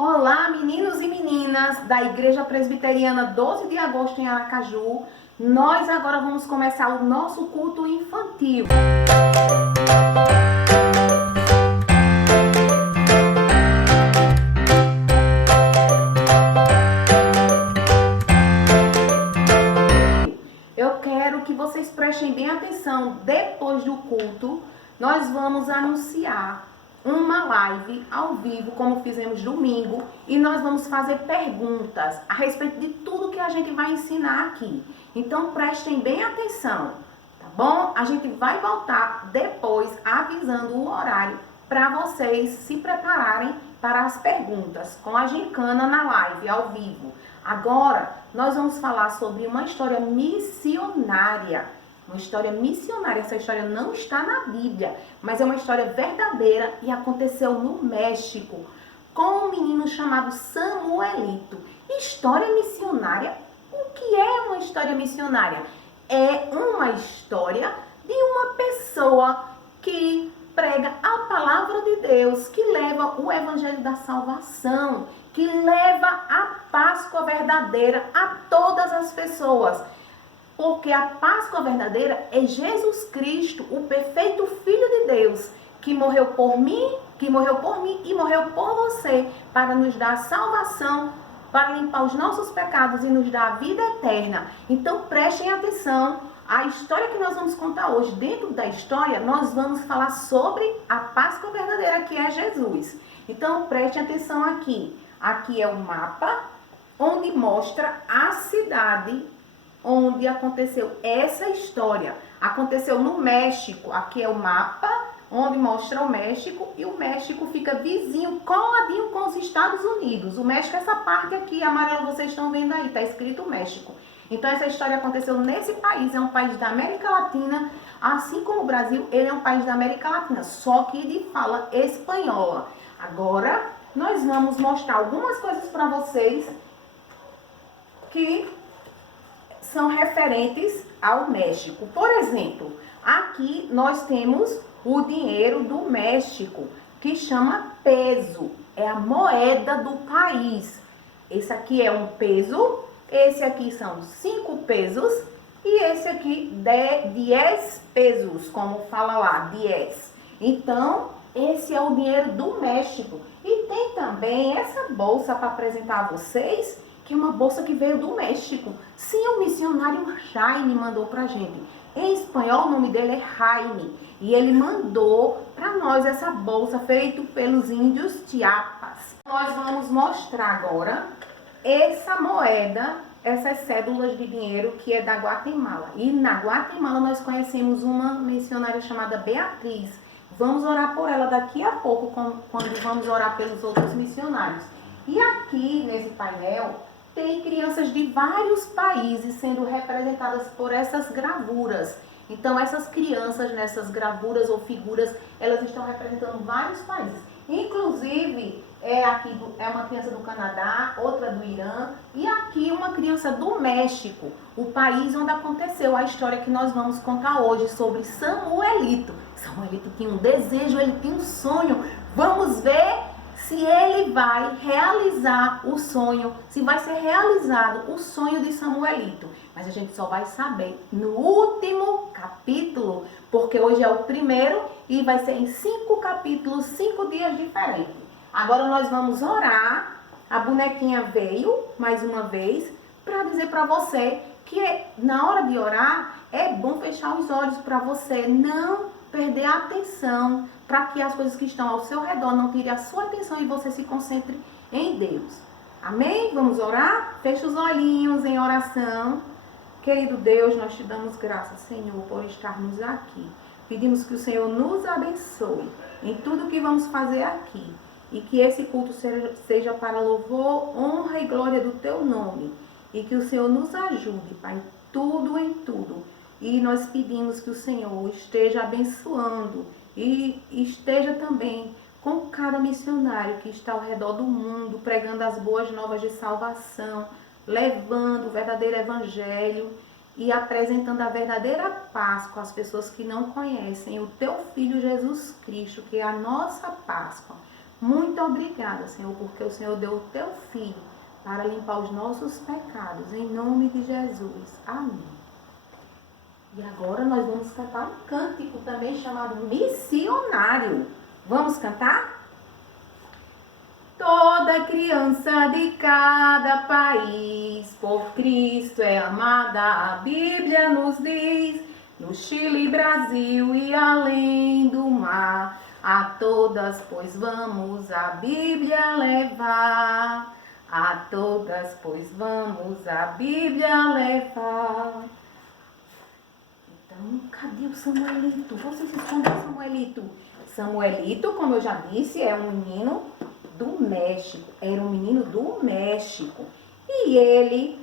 Olá, meninos e meninas da Igreja Presbiteriana 12 de Agosto em Aracaju. Nós agora vamos começar o nosso culto infantil. Eu quero que vocês prestem bem atenção. Depois do culto, nós vamos anunciar uma live ao vivo, como fizemos domingo, e nós vamos fazer perguntas a respeito de tudo que a gente vai ensinar aqui. Então prestem bem atenção, tá bom? A gente vai voltar depois avisando o horário para vocês se prepararem para as perguntas com a gincana na live ao vivo. Agora nós vamos falar sobre uma história missionária. Uma história missionária. Essa história não está na Bíblia, mas é uma história verdadeira e aconteceu no México, com um menino chamado Samuelito. História missionária? O que é uma história missionária? É uma história de uma pessoa que prega a palavra de Deus, que leva o evangelho da salvação, que leva a Páscoa verdadeira a todas as pessoas. Porque a Páscoa verdadeira é Jesus Cristo, o perfeito Filho de Deus, que morreu por mim e morreu por você, para nos dar salvação, para limpar os nossos pecados e nos dar a vida eterna. Então prestem atenção, a história que nós vamos contar hoje, dentro da história, nós vamos falar sobre a Páscoa verdadeira, que é Jesus. Então prestem atenção aqui. Aqui é o mapa, onde mostra a cidade onde aconteceu essa história. Aconteceu no México. Aqui é o mapa, onde mostra o México, e o México fica vizinho, coladinho com os Estados Unidos. O México é essa parte aqui, amarelo, vocês estão vendo aí, tá escrito México. Então essa história aconteceu nesse país, é um país da América Latina, assim como o Brasil, ele é um país da América Latina, só que de fala espanhola. Agora, nós vamos mostrar algumas coisas para vocês que são referentes ao México. Por exemplo, aqui nós temos o dinheiro do México, que chama peso. É a moeda do país. Esse aqui é um peso, esse aqui são 5 pesos e esse aqui 10 pesos, como fala lá, 10. Então, esse é o dinheiro do México. E tem também essa bolsa para apresentar a vocês, que é uma bolsa que veio do México. Sim, o missionário Jaime mandou pra gente. Em espanhol, o nome dele é Jaime. E ele mandou para nós essa bolsa feita pelos índios Chiapas. Nós vamos mostrar agora essa moeda, essas cédulas de dinheiro que é da Guatemala. E na Guatemala nós conhecemos uma missionária chamada Beatriz. Vamos orar por ela daqui a pouco, quando vamos orar pelos outros missionários. E aqui nesse painel tem crianças de vários países sendo representadas por essas gravuras. Então essas crianças nessas gravuras ou figuras, elas estão representando vários países. Inclusive, é uma criança do Canadá, outra do Irã e aqui uma criança do México, o país onde aconteceu a história que nós vamos contar hoje sobre Samuelito. Samuelito tinha um desejo, ele tinha um sonho. Vamos ver se ele vai realizar o sonho, se vai ser realizado o sonho de Samuelito. Mas a gente só vai saber no último capítulo, porque hoje é o primeiro e vai ser em 5 capítulos, 5 dias diferentes. Agora nós vamos orar. A bonequinha veio mais uma vez para dizer para você que na hora de orar é bom fechar os olhos para você não perder a atenção, para que as coisas que estão ao seu redor não tirem a sua atenção e você se concentre em Deus. Amém? Vamos orar? Feche os olhinhos em oração. Querido Deus, nós te damos graças, Senhor, por estarmos aqui. Pedimos que o Senhor nos abençoe em tudo que vamos fazer aqui e que esse culto seja para louvor, honra e glória do teu nome e que o Senhor nos ajude, Pai, em tudo. E nós pedimos que o Senhor esteja abençoando e esteja também com cada missionário que está ao redor do mundo, pregando as boas novas de salvação, levando o verdadeiro evangelho e apresentando a verdadeira Páscoa às pessoas que não conhecem o teu Filho Jesus Cristo, que é a nossa Páscoa. Muito obrigada, Senhor, porque o Senhor deu o teu filho para limpar os nossos pecados. Em nome de Jesus. Amém. E agora nós vamos cantar um cântico também chamado Missionário. Vamos cantar? Toda criança de cada país por Cristo é amada, a Bíblia nos diz. No Chile, Brasil e além do mar, a todas, pois vamos a Bíblia levar. A todas, pois vamos a Bíblia levar. Então, cadê o Samuelito? Vocês escondem o Samuelito? Samuelito, como eu já disse, é um menino do México. Era um menino do México. E ele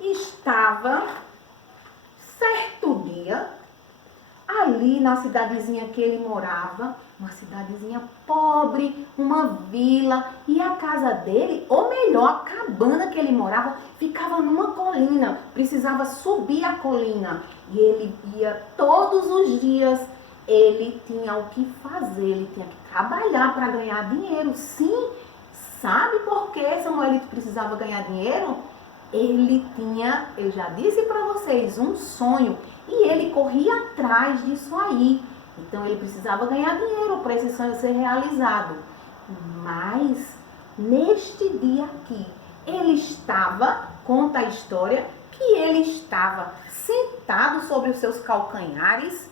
estava, certo dia, ali na cidadezinha que ele morava, uma cidadezinha pobre, uma vila, e a casa dele, ou melhor, a cabana que ele morava, ficava numa colina, precisava subir a colina, e ele ia todos os dias, ele tinha o que fazer, ele tinha que trabalhar para ganhar dinheiro. Sim, sabe por que Samuelito precisava ganhar dinheiro? Ele tinha, eu já disse para vocês, um sonho, e ele corria atrás disso aí. Então ele precisava ganhar dinheiro para esse sonho ser realizado. Mas neste dia aqui, ele estava, conta a história, que ele estava sentado sobre os seus calcanhares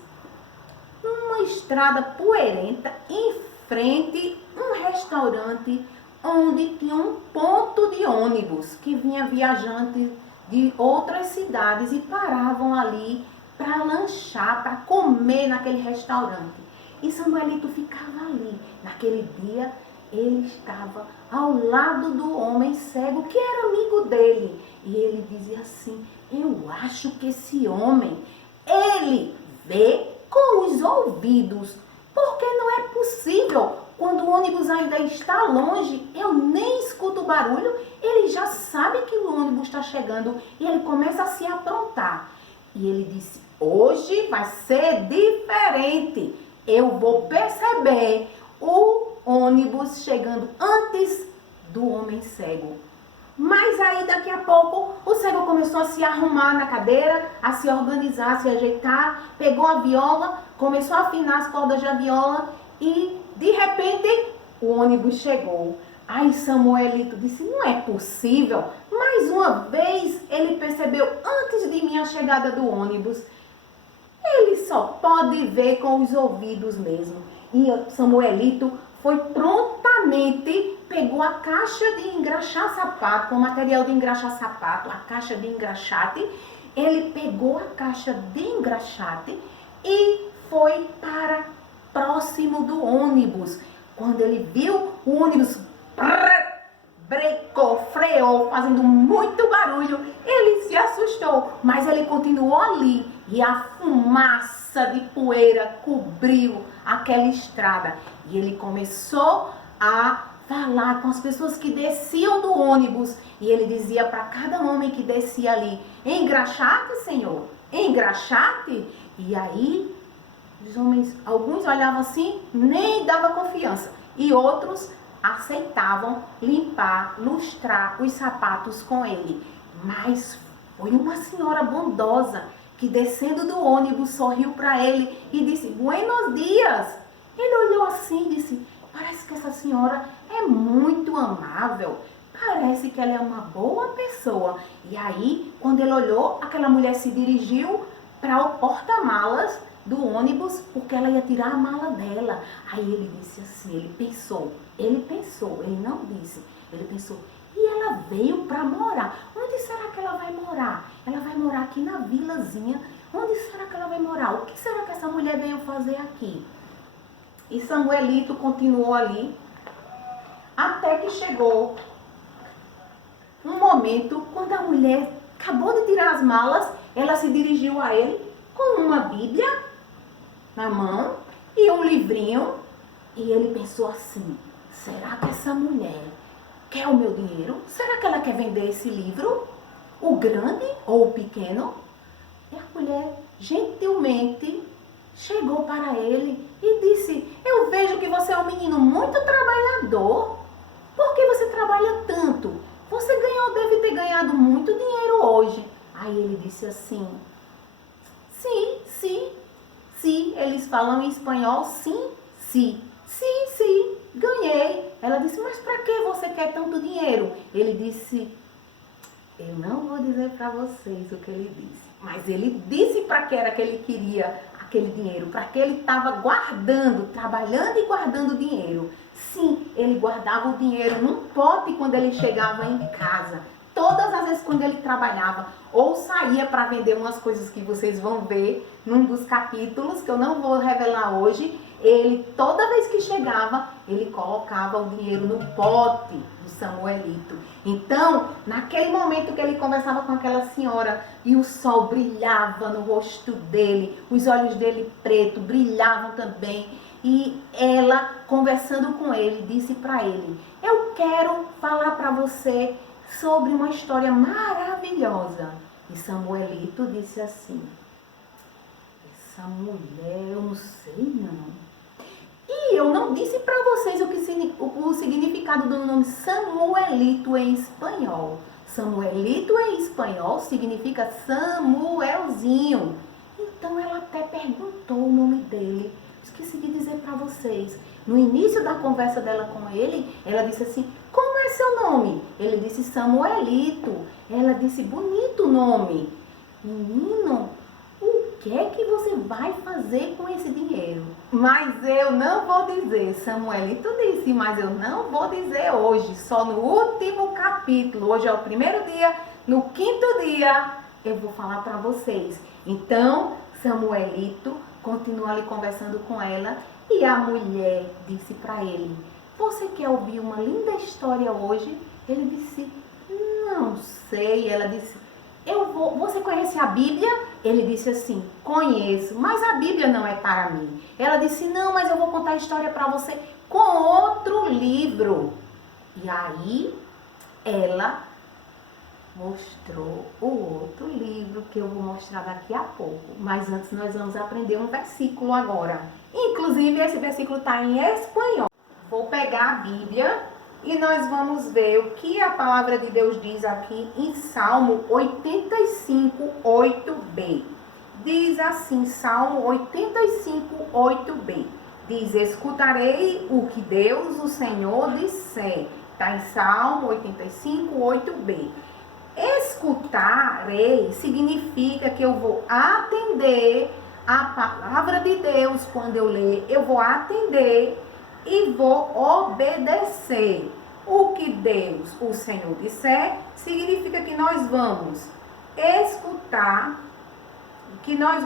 numa estrada poeirenta, em frente um restaurante onde tinha um ponto de ônibus que vinha viajantes de outras cidades e paravam ali para lanchar, para comer naquele restaurante. E Samuelito ficava ali. Naquele dia, ele estava ao lado do homem cego, que era amigo dele. E ele dizia assim, eu acho que esse homem, ele vê com os ouvidos, porque não é possível, quando o ônibus ainda está longe, eu nem escuto o barulho, ele já sabe que o ônibus está chegando e ele começa a se aprontar. E ele disse, hoje vai ser diferente, eu vou perceber o ônibus chegando antes do homem cego. Mas aí daqui a pouco o cego começou a se arrumar na cadeira, a se organizar, a se ajeitar, pegou a viola, começou a afinar as cordas da viola e de repente o ônibus chegou. Aí Samuelito disse, não é possível, mais uma vez ele percebeu antes de minha chegada do ônibus. Ele só pode ver com os ouvidos mesmo. E Samuelito foi prontamente, pegou a caixa de engraxar sapato, com material de engraxar sapato, a caixa de engraxate. Ele pegou a caixa de engraxate e foi para próximo do ônibus. Quando ele viu o ônibus brecou, freou, fazendo muito barulho, ele se assustou, mas ele continuou ali e a fumaça de poeira cobriu aquela estrada. E ele começou a falar com as pessoas que desciam do ônibus e ele dizia para cada homem que descia ali, engraxate, senhor, engraxate. E aí os homens, alguns olhavam assim, nem dava confiança, e outros aceitavam limpar, lustrar os sapatos com ele. Mas foi uma senhora bondosa que, descendo do ônibus, sorriu para ele e disse, buenos dias. Ele olhou assim e disse, parece que essa senhora é muito amável, parece que ela é uma boa pessoa. E aí, quando ele olhou, aquela mulher se dirigiu para o porta-malas do ônibus, porque ela ia tirar a mala dela. Aí ele disse assim, ele pensou, ele não disse, ele pensou, e ela veio para morar. Onde será que ela vai morar? Ela vai morar aqui na vilazinha. Onde será que ela vai morar? O que será que essa mulher veio fazer aqui? E Samuelito continuou ali, até que chegou um momento, quando a mulher acabou de tirar as malas, ela se dirigiu a ele com uma Bíblia na mão e um livrinho, e ele pensou assim, será que essa mulher quer o meu dinheiro? Será que ela quer vender esse livro? O grande ou o pequeno? E a mulher gentilmente chegou para ele e disse: eu vejo que você é um menino muito trabalhador. Por que você trabalha tanto? Você deve ter ganhado muito dinheiro hoje. Aí ele disse assim: sim, sim, sim. Eles falam em espanhol sim, sim. Sim, sim, ganhei. Ela disse: mas para que você quer tanto dinheiro? Ele disse: eu não vou dizer para vocês o que ele disse. Mas ele disse para que era que ele queria aquele dinheiro, para que ele estava guardando, trabalhando e guardando dinheiro. Sim, ele guardava o dinheiro num pote quando ele chegava em casa. Todas as vezes quando ele trabalhava ou saía para vender umas coisas que vocês vão ver num dos capítulos, que eu não vou revelar hoje, ele, toda vez que chegava, ele colocava o dinheiro no pote do Samuelito. Então, naquele momento que ele conversava com aquela senhora e o sol brilhava no rosto dele, os olhos dele pretos brilhavam também, e ela, conversando com ele, disse para ele: eu quero falar para você sobre uma história maravilhosa. E Samuelito disse assim: essa mulher, eu não sei não. E eu não disse para vocês o significado do nome Samuelito em espanhol. Samuelito em espanhol significa Samuelzinho. Então ela até perguntou o nome dele. Esqueci de dizer para vocês. No início da conversa dela com ele, ela disse assim: como é seu nome? Ele disse: Samuelito. Ela disse: bonito nome. Menino, o que é que você vai fazer com esse dinheiro? Mas eu não vou dizer. Samuelito disse: mas eu não vou dizer hoje, só no último capítulo. Hoje é o primeiro dia, no quinto dia eu vou falar para vocês. Então Samuelito continua ali conversando com ela e a mulher disse para ele: você quer ouvir uma linda história hoje? Ele disse: não sei. Ela disse: você conhece a Bíblia? Ele disse assim: conheço, mas a Bíblia não é para mim. Ela disse: não, mas eu vou contar a história para você com outro livro. E aí ela mostrou o outro livro que eu vou mostrar daqui a pouco. Mas antes nós vamos aprender um versículo agora. Inclusive esse versículo está em espanhol. Vou pegar a Bíblia e nós vamos ver o que a palavra de Deus diz aqui em Salmo 85, 8b. Diz assim, Salmo 85, 8b. Diz: escutarei o que Deus, o Senhor, disser. Está em Salmo 85, 8b. Escutarei significa que eu vou atender a palavra de Deus quando eu ler. Eu vou atender e vou obedecer. O que Deus, o Senhor, disser, significa que nós vamos escutar,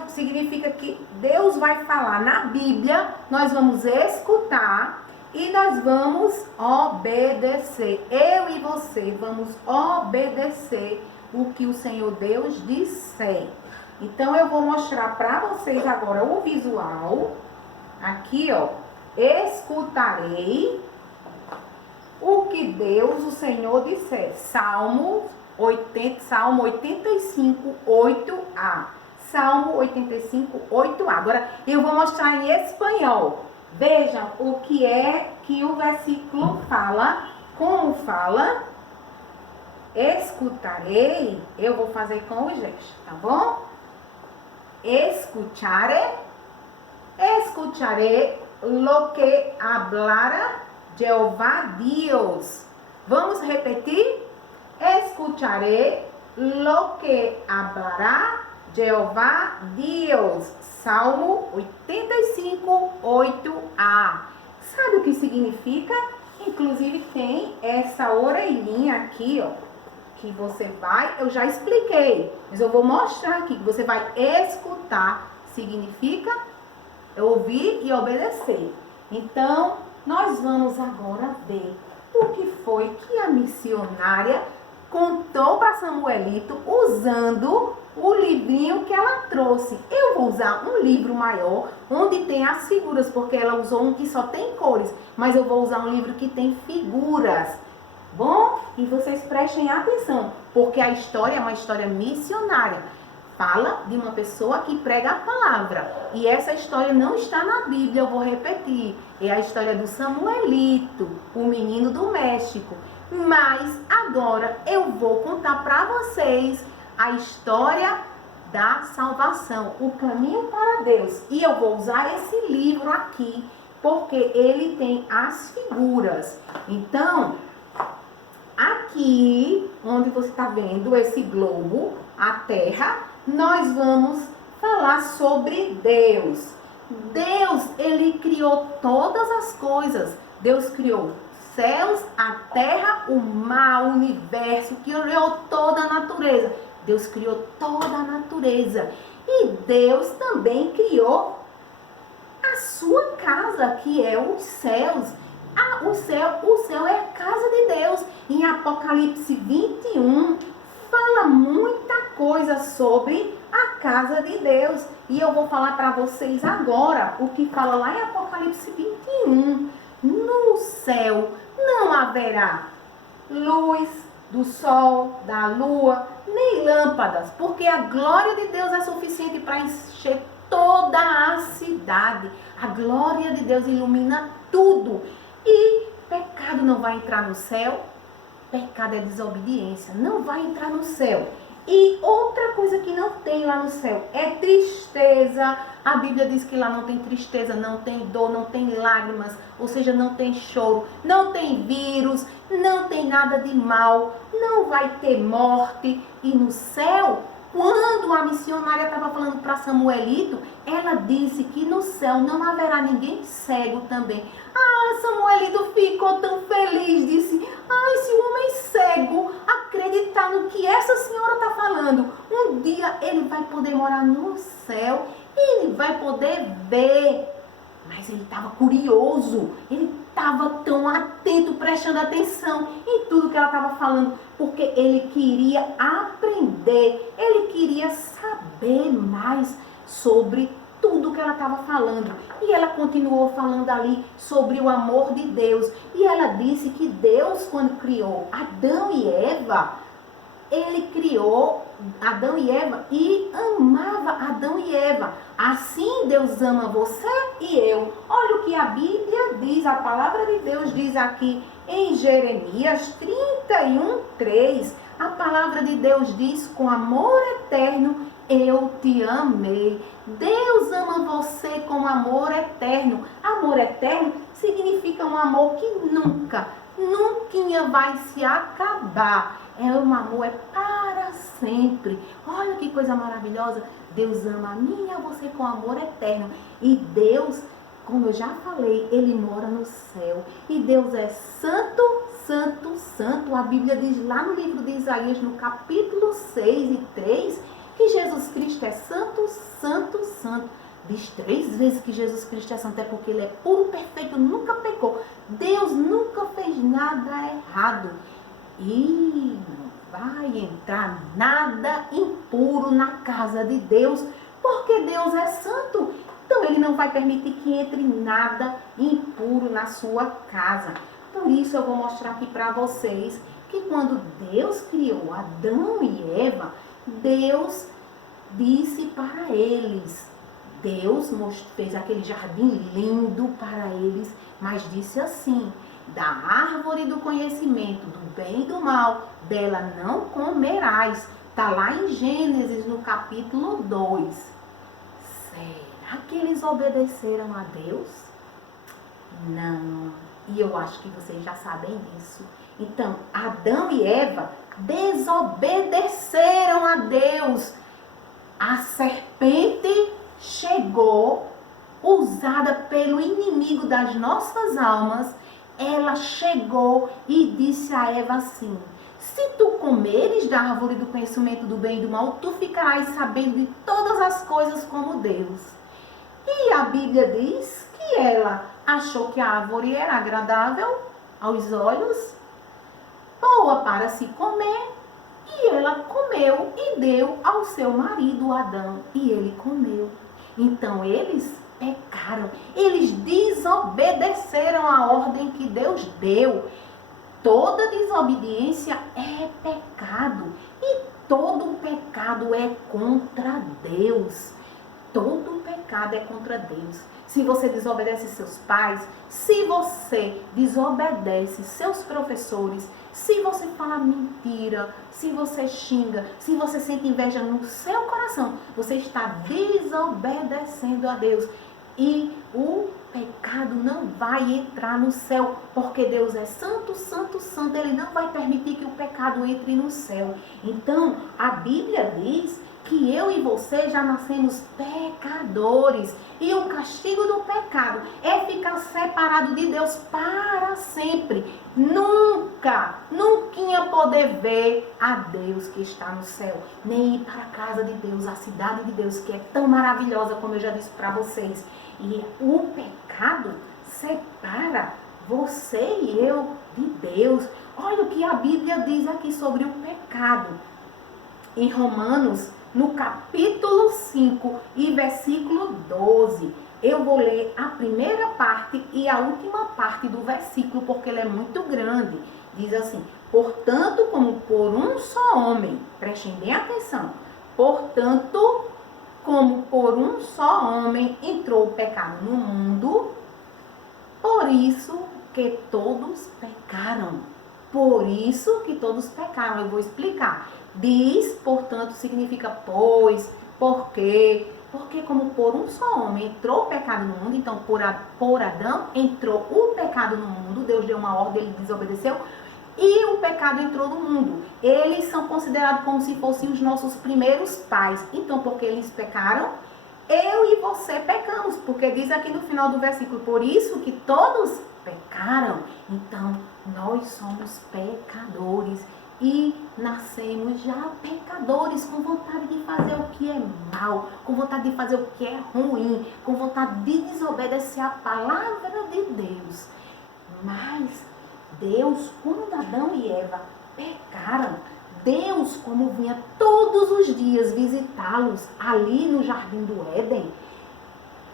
significa que Deus vai falar na Bíblia, nós vamos escutar e nós vamos obedecer. Eu e você vamos obedecer o que o Senhor Deus disser. Então eu vou mostrar para vocês agora o visual. Aqui, ó. Escutarei o que Deus, o Senhor, disser. Salmo 85, 8a. Salmo 85, 8a. Agora eu vou mostrar em espanhol. Vejam o que é que o versículo fala. Como fala? Escutarei. Eu vou fazer com o gesto, tá bom? Escucharé lo que hablara Jehová Dios. Vamos repetir? Escucharé lo que hablará Jehová Dios. Salmo 85, 8a. Sabe o que significa? Inclusive tem essa orelhinha aqui, ó, que você vai, eu já expliquei, mas eu vou mostrar aqui, que você vai escutar, significa ouvir e obedecer. Então, nós vamos agora ver o que foi que a missionária contou para Samuelito usando o livrinho que ela trouxe. Eu vou usar um livro maior, onde tem as figuras, porque ela usou um que só tem cores, mas eu vou usar um livro que tem figuras. Bom? E vocês prestem atenção, porque a história é uma história missionária. fala de uma pessoa que prega a palavra. E essa história não está na Bíblia, eu vou repetir. É a história do Samuelito, o menino do México. Mas agora eu vou contar para vocês a história da salvação, o caminho para Deus. E eu vou usar esse livro aqui, porque ele tem as figuras. Então, aqui, onde você está vendo esse globo, a Terra, nós vamos falar sobre Deus. Deus, ele criou todas as coisas. Deus criou céus, a terra, o mar, o universo, criou toda a natureza. Deus criou toda a natureza. E Deus também criou a sua casa, que é os céus. O céu é a casa de Deus. Em Apocalipse 21, fala muita coisa sobre a casa de Deus. E eu vou falar para vocês agora o que fala lá em Apocalipse 21. No céu não haverá luz do sol, da lua, nem lâmpadas, porque a glória de Deus é suficiente para encher toda a cidade. A glória de Deus ilumina tudo. E pecado não vai entrar no céu. Pecado é desobediência, não vai entrar no céu. E outra coisa que não tem lá no céu é tristeza. A Bíblia diz que lá não tem tristeza, não tem dor, não tem lágrimas, ou seja, não tem choro, não tem vírus, não tem nada de mal, não vai ter morte. E no céu, quando a missionária estava falando para Samuelito, ela disse que no céu não haverá ninguém cego também. Ah, Samuelito ficou tão feliz, disse, se o homem cego acreditar no que essa senhora está falando, um dia ele vai poder morar no céu e ele vai poder ver. Mas ele estava curioso, ele estava tão atento, prestando atenção em tudo que ela estava falando, porque ele queria aprender, ele queria saber mais sobre tudo que ela estava falando. E ela continuou falando ali sobre o amor de Deus. E ela disse que Deus, quando criou Adão e Eva, ele criou Adão e Eva e amava Adão e Eva. Assim Deus ama você e eu. Olha o que a Bíblia diz, a palavra de Deus diz aqui em Jeremias 31:3. A palavra de Deus diz, com amor eterno eu te amei. Deus ama você com amor eterno. Amor eterno significa um amor que nunca vai se acabar. Um amor para sempre. Olha que coisa maravilhosa. Deus ama a mim e a você com amor eterno. E Deus, como eu já falei, ele mora no céu. E Deus é santo, santo, santo. A Bíblia diz lá no livro de Isaías, no capítulo 6:3, que Jesus Cristo é santo, santo, santo. Diz 3 vezes que Jesus Cristo é santo, é porque ele é puro, perfeito, nunca pecou. Deus nunca fez nada errado. E não vai entrar nada impuro na casa de Deus, porque Deus é santo. Então ele não vai permitir que entre nada impuro na sua casa. Por isso eu vou mostrar aqui para vocês que quando Deus criou Adão e Eva, Deus disse para eles, Deus fez aquele jardim lindo para eles, mas disse assim, da árvore do conhecimento do bem e do mal, dela não comerás. Está lá em Gênesis, no capítulo 2. Será que eles obedeceram a Deus? Não. E eu acho que vocês já sabem disso. Então, Adão e Eva desobedeceram a Deus. A serpente chegou, usada pelo inimigo das nossas almas. Ela chegou e disse a Eva assim, se tu comeres da árvore do conhecimento do bem e do mal, tu ficarás sabendo de todas as coisas como Deus. E a Bíblia diz que ela achou que a árvore era agradável aos olhos, boa para se comer, e ela comeu e deu ao seu marido Adão, e ele comeu. Então eles pecaram, eles desobedeceram a ordem que Deus deu. Toda desobediência é pecado, e todo pecado pecado é contra Deus. Todo pecado é contra Deus. Se você desobedece seus pais, se você desobedece seus professores, se você fala mentira, se você xinga, se você sente inveja no seu coração, você está desobedecendo a Deus. E o pecado não vai entrar no céu, porque Deus é santo, santo, santo. Ele não vai permitir que o pecado entre no céu. Então, a Bíblia diz que eu e você já nascemos pecadores. E o castigo do pecado é ficar separado de Deus para sempre. Nunca poder ver a Deus que está no céu. Nem ir para a casa de Deus, a cidade de Deus, que é tão maravilhosa, como eu já disse para vocês. E o pecado separa você e eu de Deus. Olha o que a Bíblia diz aqui sobre o pecado. Em Romanos, no capítulo 5 e versículo 12. Eu vou ler a primeira parte e a última parte do versículo, porque ele é muito grande. Diz assim: portanto, como por um só homem, prestem bem atenção, portanto, como por um só homem entrou o pecado no mundo, por isso que todos pecaram. Por isso que todos pecaram. Eu vou explicar. Diz, portanto, significa pois, porque como por um só homem entrou o pecado no mundo, então por Adão entrou o pecado no mundo, Deus deu uma ordem, ele desobedeceu, e o pecado entrou no mundo. Eles são considerados como se fossem os nossos primeiros pais. Então, porque eles pecaram, eu e você pecamos, porque diz aqui no final do versículo, por isso que todos pecaram. Então, nós somos pecadores. E nascemos já pecadores, com vontade de fazer o que é mal, com vontade de fazer o que é ruim, com vontade de desobedecer a palavra de Deus. Mas Deus, quando Adão e Eva pecaram, Deus, como vinha todos os dias visitá-los ali no Jardim do Éden,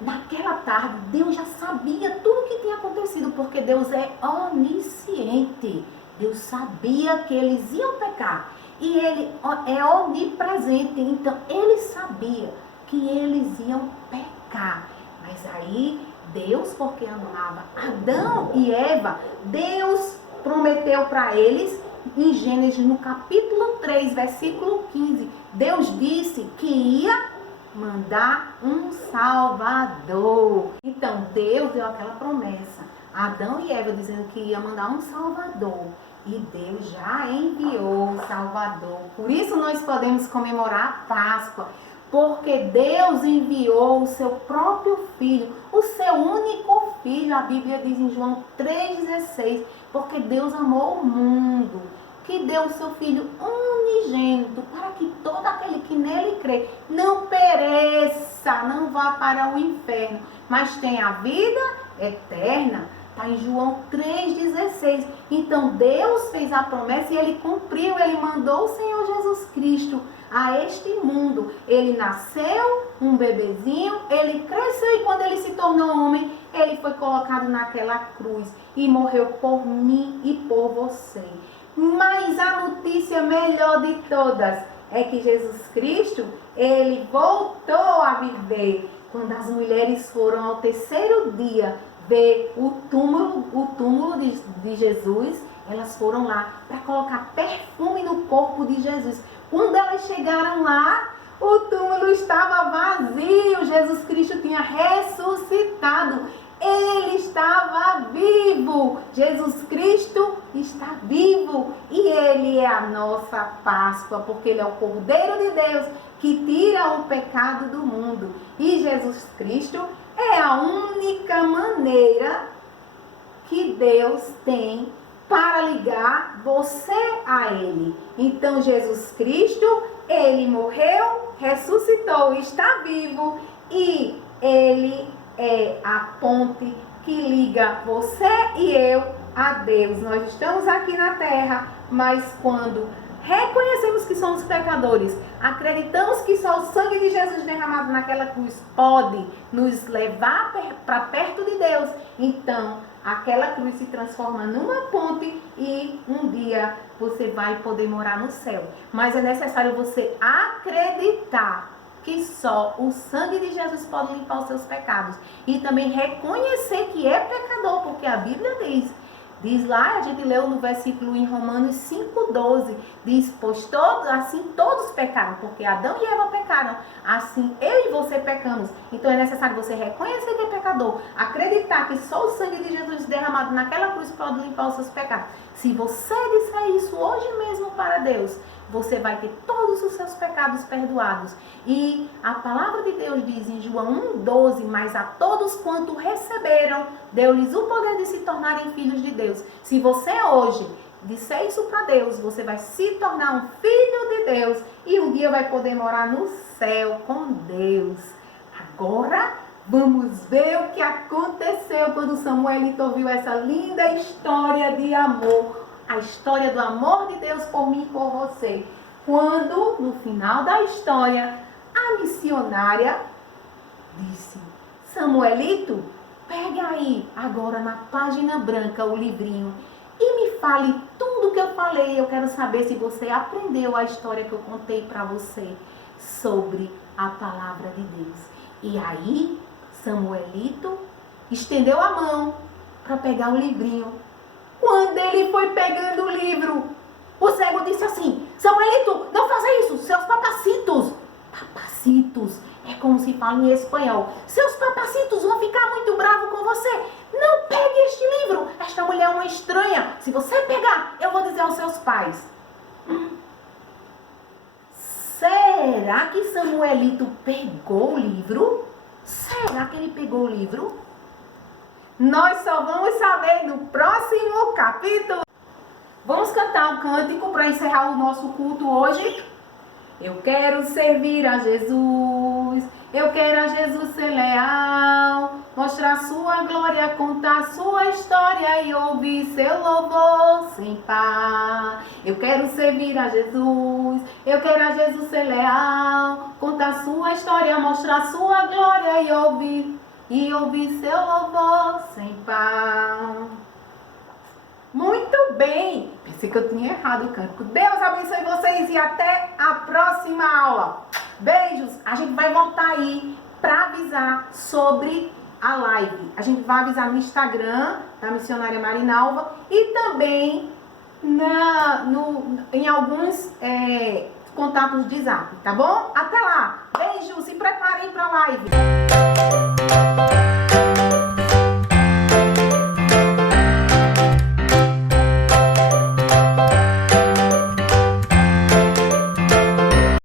naquela tarde, Deus já sabia tudo o que tinha acontecido, porque Deus é onisciente. Deus sabia que eles iam pecar. E Ele é onipresente. Então, Ele sabia que eles iam pecar. Mas aí, Deus, porque amava Adão e Eva, Deus prometeu para eles, em Gênesis, no capítulo 3, versículo 15, Deus disse que ia mandar um Salvador. Então, Deus deu aquela promessa a Adão e Eva, dizendo que ia mandar um Salvador. E Deus já enviou o Salvador. Por isso nós podemos comemorar a Páscoa. Porque Deus enviou o seu próprio Filho, o seu único Filho. A Bíblia diz em João 3,16. Porque Deus amou o mundo, que deu o seu Filho unigênito, para que todo aquele que nele crê não pereça, não vá para o inferno, mas tenha a vida eterna. Está em João 3,16. Então Deus fez a promessa e Ele cumpriu. Ele mandou o Senhor Jesus Cristo a este mundo. Ele nasceu um bebezinho, Ele cresceu e quando Ele se tornou homem, Ele foi colocado naquela cruz e morreu por mim e por você. Mas a notícia melhor de todas é que Jesus Cristo, Ele voltou a viver. Quando as mulheres foram ao terceiro dia ver o túmulo de Jesus, elas foram lá para colocar perfume no corpo de Jesus. Quando elas chegaram lá, o túmulo estava vazio. Jesus Cristo tinha ressuscitado. Ele estava vivo. Jesus Cristo está vivo. E Ele é a nossa Páscoa, porque Ele é o Cordeiro de Deus que tira o pecado do mundo. E Jesus Cristo é a única maneira que Deus tem para ligar você a Ele. Então Jesus Cristo, Ele morreu, ressuscitou, está vivo e Ele é a ponte que liga você e eu a Deus. Nós estamos aqui na terra, mas quando reconhecemos que somos pecadores, acreditamos que só o sangue de Jesus derramado naquela cruz pode nos levar para perto de Deus, então aquela cruz se transforma numa ponte e um dia você vai poder morar no céu. Mas é necessário você acreditar que só o sangue de Jesus pode limpar os seus pecados. E também reconhecer que é pecador, porque a Bíblia diz lá, a gente leu no versículo em Romanos 5,12, diz, pois todos pecaram, porque Adão e Eva pecaram, assim eu e você pecamos. Então é necessário você reconhecer que é pecador, acreditar que só o sangue de Jesus derramado naquela cruz pode limpar os seus pecados. Se você disser isso hoje mesmo para Deus, você vai ter todos os seus pecados perdoados. E a palavra de Deus diz em João 1,12, mas a todos quanto receberam, deu-lhes o poder de se tornarem filhos de Deus. Se você hoje disser isso para Deus, você vai se tornar um filho de Deus e um dia vai poder morar no céu com Deus. Agora, vamos ver o que aconteceu quando Samuelito ouviu essa linda história de amor. A história do amor de Deus por mim e por você. Quando, no final da história, a missionária disse, Samuelito, pega aí, agora na página branca, o livrinho, e me fale tudo que eu falei. Eu quero saber se você aprendeu a história que eu contei para você sobre a palavra de Deus. E aí, Samuelito estendeu a mão para pegar o livrinho. Quando ele foi pegando o livro, o cego disse assim, Samuelito, não faça isso, seus papacitos. Papacitos é como se fala em espanhol. Seus papacitos vão ficar muito bravos com você. Não pegue este livro, esta mulher é uma estranha. Se você pegar, eu vou dizer aos seus pais. Será que Samuelito pegou o livro? Será que ele pegou o livro? Nós só vamos saber no próximo capítulo. Vamos cantar um cântico para encerrar o nosso culto hoje? Eu quero servir a Jesus, eu quero a Jesus ser leal, mostrar sua glória, contar sua história e ouvir seu louvor sem par. Eu quero servir a Jesus, eu quero a Jesus ser leal, contar sua história, mostrar sua glória e ouvir seu louvor sem par. Muito bem! Pensei que eu tinha errado o cântico. Deus abençoe vocês e até a próxima aula. Beijos! A gente vai voltar aí para avisar sobre a live. A gente vai avisar no Instagram da Missionária Marinalva e também em alguns contatos de zap, tá bom? Até lá! Beijos! Se preparem para a live!